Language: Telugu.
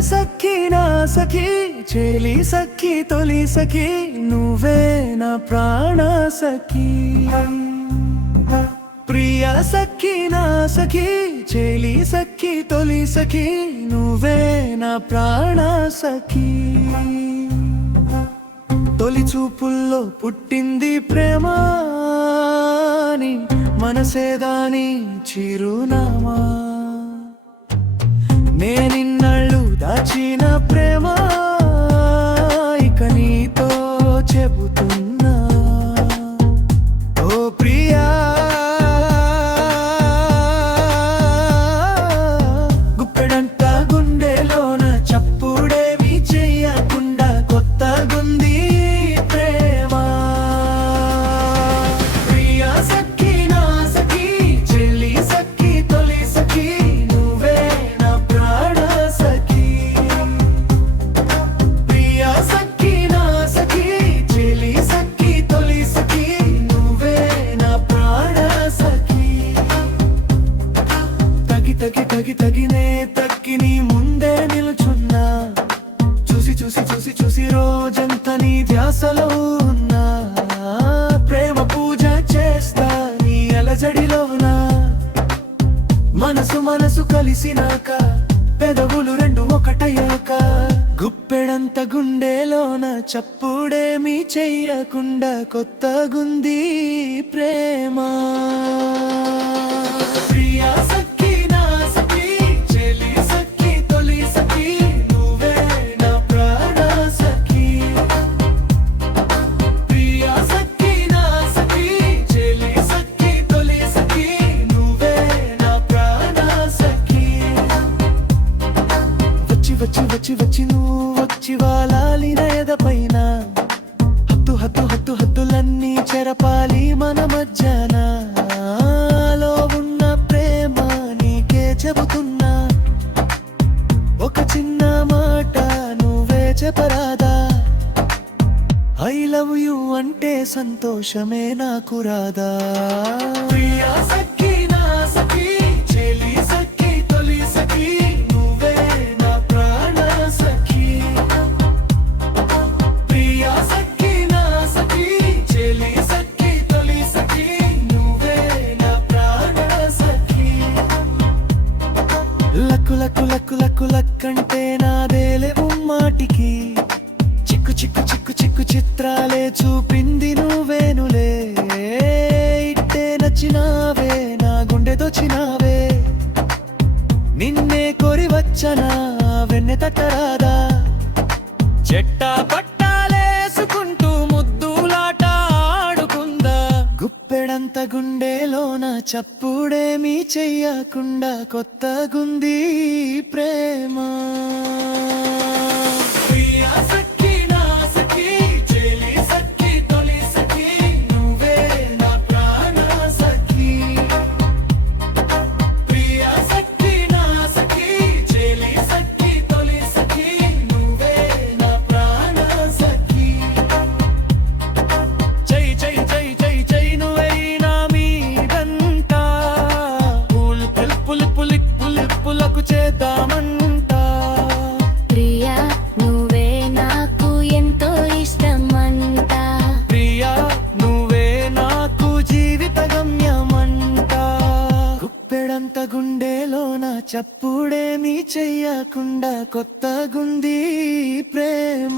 సఖీ నా సఖీ చెలి సఖీ తొలి సఖీ నువ్వే నా ప్రాణ సఖీ ప్రియ సఖీ నా సఖీ చెలి సఖీ తొలి సఖీ నువ్వే నా ప్రాణ సఖీ తొలి చూపుల్లో పుట్టింది ప్రేమ మనసేదాని చిరునామా నేనిన్నళ్ళు దాచిన ప్రేమ ఇక నీతో చెబుతున్నా ఓ ప్రియా గుప్పెడంత గుండెలోన చప్పుడేవి చెయ్యకుండా కొత్తగుంది ప్రేమ ప్రియా సఖీ నా సఖీ చెల్లి సఖీ తొలి సఖీ తగినే తగ్గి నీ ముందే నిలుచున్నా చూసి చూసి చూసి చూసి రోజంతా నీ ధ్యాసలో ఉన్నా ప్రేమ పూజ చేస్తా నీ అలజడిలోనా మనసు మనసు కలిసినాక పెదవులు రెండు ఒకటయ్యాక గుప్పెడంత గుండెలోన చప్పుడేమీ చెయ్యకుండా కొత్తగుంది ప్రేమ ప్రియా సఖీ నా సఖీ చెలి సఖీ తొలి సఖీ నువ్వే నా ప్రాణ సఖీ ప్రియా సఖీ నా సఖీ చెలి సఖీ తొలి సఖీ నువ్వే నా ప్రాణ సఖీ వచ్చి వచ్చి వచ్చి వచ్చి నువ్వు వచ్చి వాలాలి నా ఎదపైన హత్తు హత్తు హత్తు హత్తులన్నీ చెరపాలి మన మధ్యాన చెబుతున్నా ఒక చిన్న మాట నువ్వే చెప్పరాదా ఐ లవ్ యు అంటే సంతోషమే నాకు రాదా ప్రియా సఖీ నా సఖీ చెలి సఖీ తొలి సఖీ నువ్వే నా ప్రాణ సఖీ ప్రియా సఖీ నా సఖీ చెలి సఖీ తొలి సఖీ నువ్వే నా ప్రాణ సఖీ లక్కు లక్కు లక్కు లక్కు లక్కంటే నాదేలే ఉమ్మాటికి చిక్కు చిక్కు చిక్కు చిక్కు చిత్రాలే చూపింది నువ్వేనులే ఇట్టే నచ్చినావే నా గుండె దోచినావే నిన్నే కోరి వచ్చనా వెన్నె తట్టరాదా చెట్టా పట్టాలేసుకుంటూ ముద్దులాట ఆడుకుందా గుప్పెడంత గుండెలోన చప్పుడేమీ చెయ్యకుండా కొత్తగుంది ప్రేమ ప్రియా సఖీ నా సఖీ చెలి సఖీ తొలి సఖీ నువ్వే నా ప్రాణ సఖీ ప్రియా సఖీ నా సఖీ చెలి సఖీ తొలి సఖీ నువ్వే నా ప్రాణ సఖీ జై జై జై జై జై నువ్వే నా మీదంట పుల్ పుల్ పుల్ పుల్ పుల్ పులకు చేద్దామంట ప్రియా నువ్వే నాకు ఎంతో ఇష్టమంట ప్రియా నువ్వే నాకు జీవిత గమ్యమంట గుప్పెడంత గుండెలోన చప్పుడేమీ చెయ్యకుండా కొత్తగుంది ప్రేమ